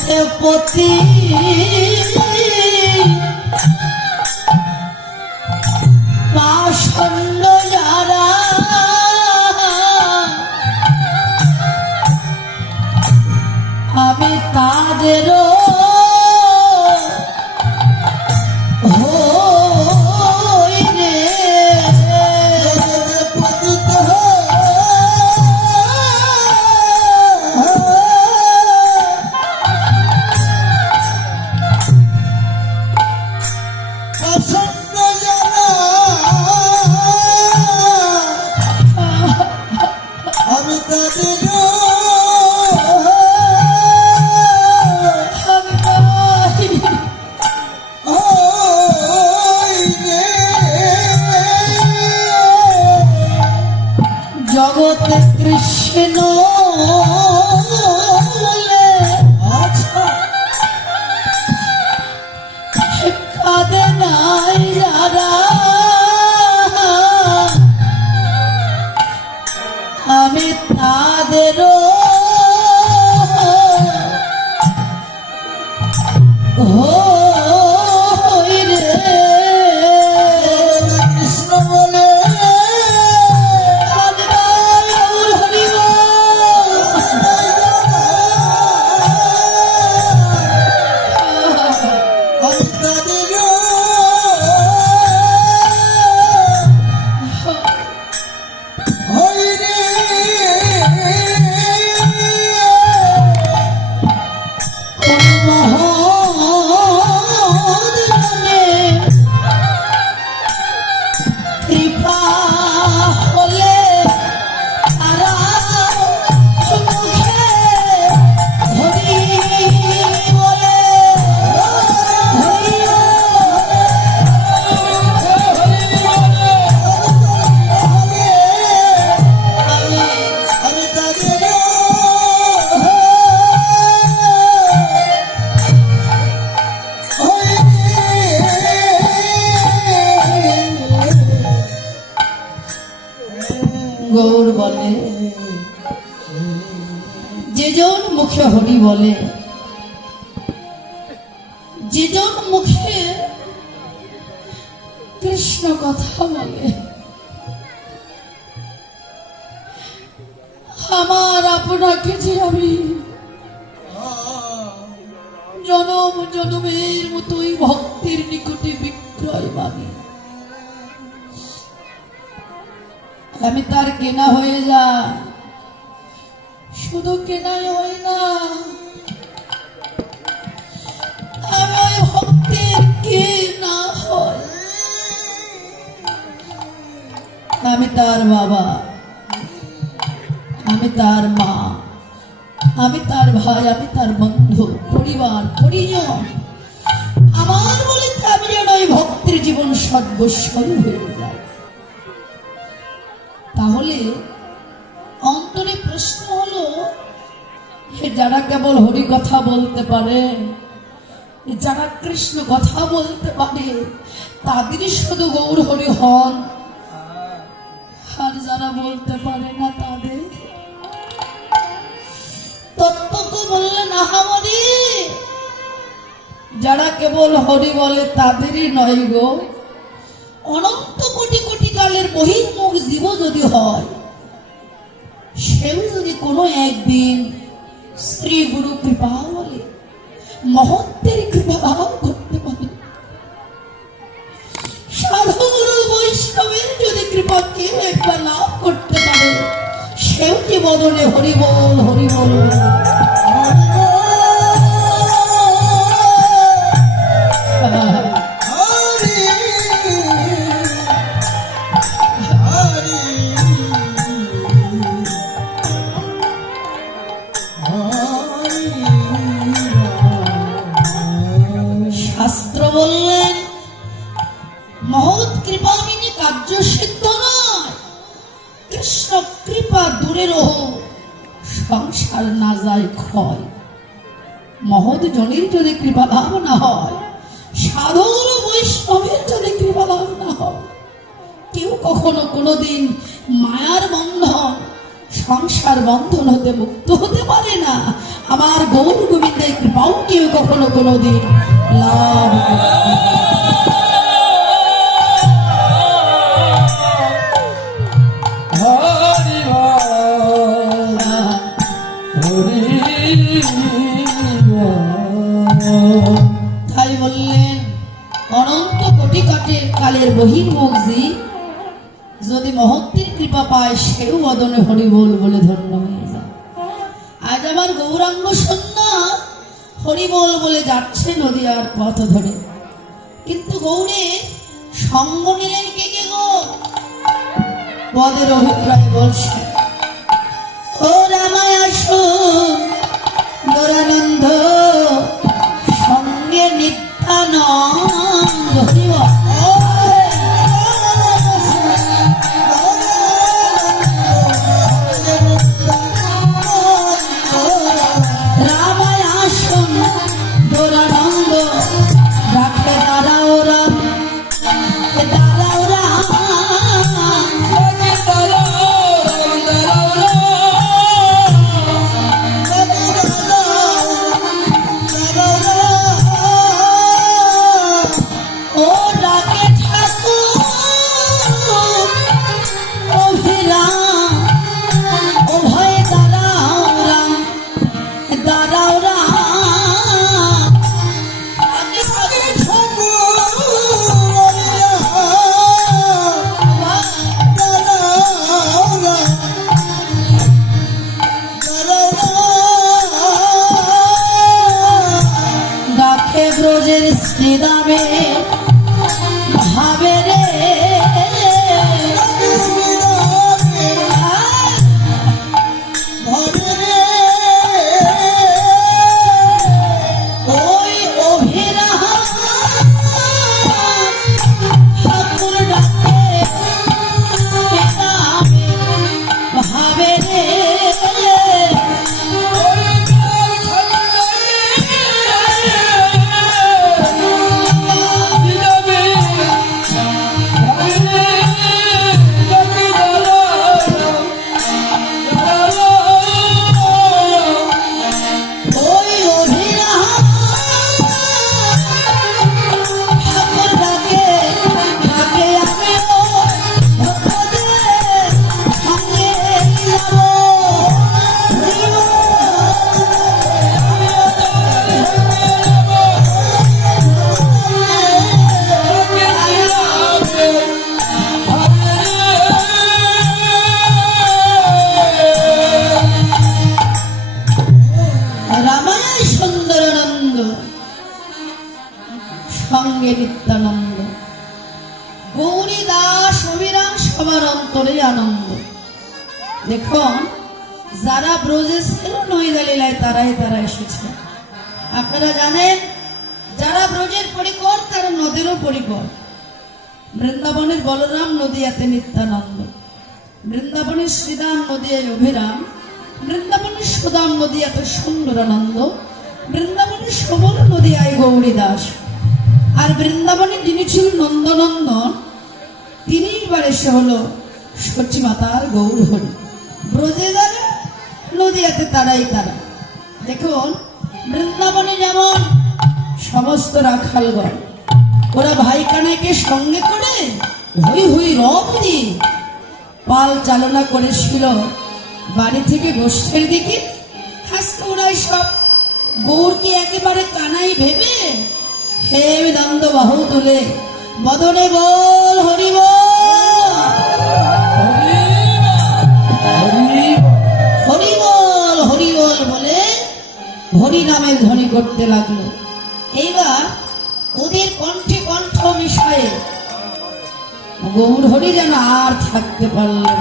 জগতে পতি পাষণ্ড যারা আমি তাদেরও জগতে কৃষ্ণ কাঁদে নাই যারা আমি তাদেরও গৌর বলে যেজন মুখে হরি বলে যেজন মুখে কৃষ্ণ কথা বলে আমার আপনাকে যে আমি জনম জনমের মতোই ভক্তির নিকটে বিক্রয় মানি আমি তার কেনা হয়ে যা শুধু কেনাই হয় না আমি ওই ভক্তের কেনা হয় আমি তার বাবা আমি তার মা আমি তার ভাই আমি তার বন্ধু পরিবার পরিজন আমার বলে আমি যেন ওই ভক্তের জীবন সর্বস্বই হয়ে যায় তাহলে অন্তরে প্রশ্ন হলো যারা কেবল হরি কথা বলতে পারে যারা কৃষ্ণ কথা বলতে পারে তাদেরই শুধু গৌর হরি হন আর যারা বলতে পারে না তাদের তত্ত্বকে বললেন আহামরি যারা কেবল হরি বলে তাদেরই নয় গো অনন্ত কোটি কোটি কালের বহির্মুখ জীব যদি হয় সেও যদি কোনো একদিন শ্রী গুরু কৃপা বলে মহত্বের কৃপা লাভ করতে পারে সাধু গুরু বৈষ্ণবের যদি কৃপা কেউ একবার লাভ করতে পারে সেও কি বদলে হরি বল হরি বল শাস্ত্র বললেন মহৎ কৃপা বিনে কার্য সিদ্ধ নয় কৃষ্ণ কৃপা দূরের সংসার না যায় ক্ষয় মহৎ জনের যদি কৃপা লাভ না হয় সাধু বৈষ্ণবের যদি কৃপা লাভ না হয় কেউ কখনো কোনোদিন মায়ার বন্ধন সংসার বন্ধন হতে মুক্ত হতে পারে না। আমার গৌর গোবিন্দের কৃপাও কেউ কখনো কোনোদিন লাভ করতে তাই বললেন অনন্ত কোটি কাটের কালের বহির্মুখী যদি মহত্বের কৃপা পায় সেও বদনে হরি বল বলে ধন্য হয়ে যায়। আজ আমার গৌরাঙ্গ সন্ধ্যা হরি বল বলে যাচ্ছে নদীয়ার পথ ধরে, কিন্তু গৌরের সঙ্গ নিলেন কে কে গো? পদের অভিপ্রায় বলছে ও রামায় আসুন গৌরানন্দ সঙ্গে নিত্যানন্দ হরিব রামায় আসুন গৌরানন্দ রাখে দাঁড়াও রাম দাঁড়াও রাম ব্রজের শ্রীদামে ভাবে রে ওই অভিরাম ঠাকুর ডাকে ভাবে রে সঙ্গে নিত্যানন্দ গৌরী দাস অবিরাম সবার অন্তরে আনন্দ। দেখুন যারা ব্রজে ছিল নৈদালীলায় তারাই তারা এসেছে। আপনারা জানেন যারা ব্রজের পরিকর তারা নদীরও পরিকর। বৃন্দাবনের বলরাম নদীয়াতে নিত্যানন্দ, বৃন্দাবনের শ্রীদাম নদীয়ায় অভিরাম, বৃন্দাবনের সুদাম নদীয়াতে সুন্দরানন্দ, বৃন্দাবনের সবল নদীয়ায় গৌরী দাস। আর বৃন্দাবনে যিনি ছিল নন্দনন্দন তিনি এবার এসে হলো সচী মাতার গৌর হরি। ব্রজে যারা নদীয়াতে তারাই তারা। দেখুন বৃন্দাবনে যেমন সমস্ত রাখালগণ ওরা ভাই কানাইকে সঙ্গে করে হই হই রব দিয়ে পাল চালনা করেছিল বাড়ি থেকে গোষ্ঠের দিকে। হাসতে ওরাই সব গৌরকে একেবারে কানাই ভেবে হে বিদন্দ বাহু তুলে বদনে বল হরি হরি বল হরি বল বলে হরি নামের ধ্বনি করতে লাগলো। এইবার ওদের কণ্ঠে কণ্ঠ মিশায়ে গৌর হরি যেন আর থাকতে পারলেন,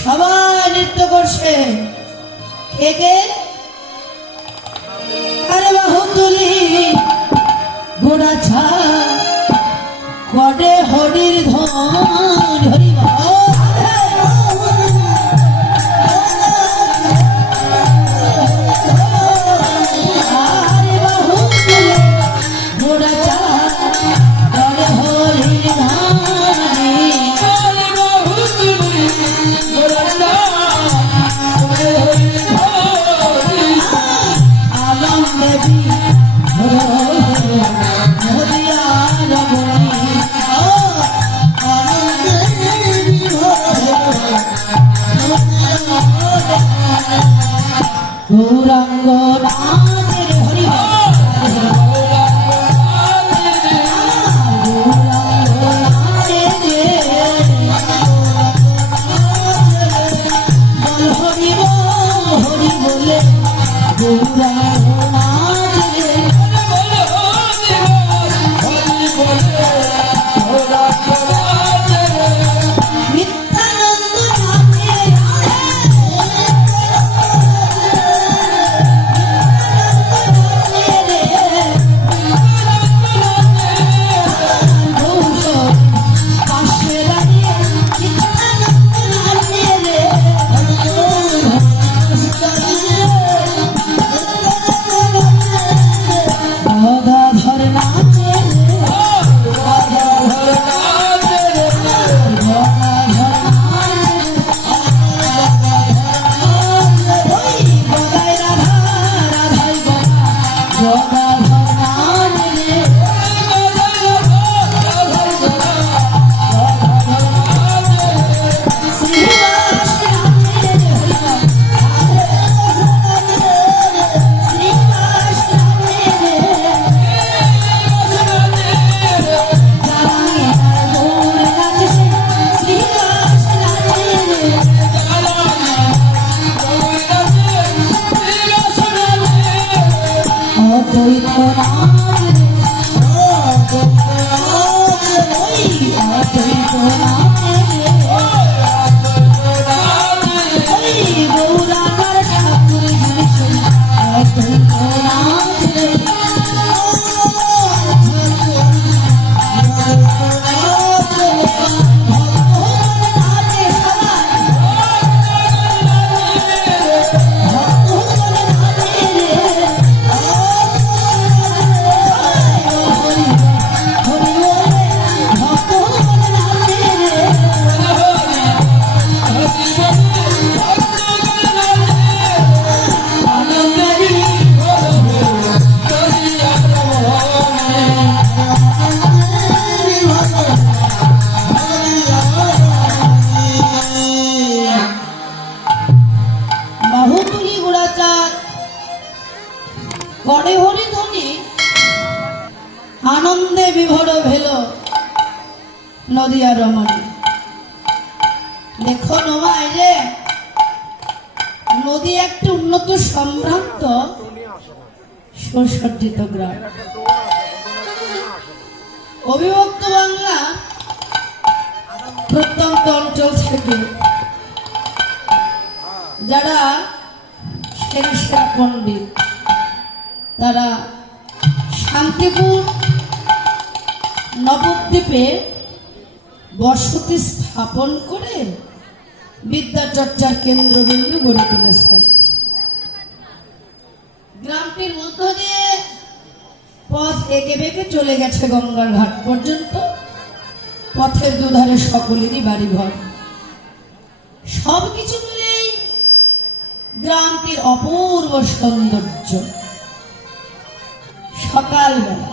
সবাই নৃত্য করছে। কে কে? আরে বাহু তুলি গোড়া ছা করে হরির ধন হরি গোড়া চা করে হরির ধন গৌরাঙ্গ নাচের হরি গড়ে হরি ধ্বনি আনন্দে বিভোর ভেল নদিয়া রমণী। দেখো নমায় রে, নদী একটি উন্নত সম্ভ্রান্ত সুসজ্জিত গ্রাম। অবিভক্ত বাংলা প্রত্যন্ত অঞ্চল থেকে যারা সেরা পণ্ডিত তারা শান্তিপুর নবদ্বীপে বসতি স্থাপন করে বিদ্যা চর্চার কেন্দ্রবিন্দু গড়ে তুলেছেন। গ্রামটির মধ্য দিয়ে পথ এঁকে বেঁকে চলে গেছে গঙ্গার ঘাট পর্যন্ত। পথের দুধারে সকলেরই বাড়িঘর। সবকিছু মিলেই গ্রামটির অপূর্ব সৌন্দর্য। সকালবেলা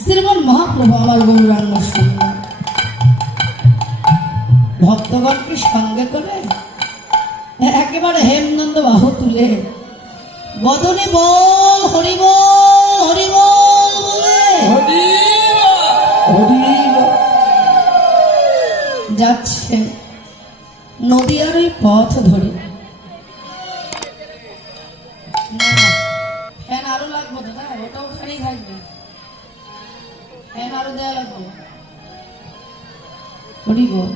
শ্রীমন মহাপ্রভু আমার গৌরাঙ্গ সুন্দর ভক্তগণকে সঙ্গে করে একেবারে হেমনন্দ বাহু তুলে বদনে বল হরিবল হরিবল বলে যাচ্ছে নদিয়ার ওই পথ ধরে। ফ্যান আরো লাগবে দাদা, ওটা ওখানেই থাকবে। ফ্যান আরো দেওয়া লাগবে। হরিবল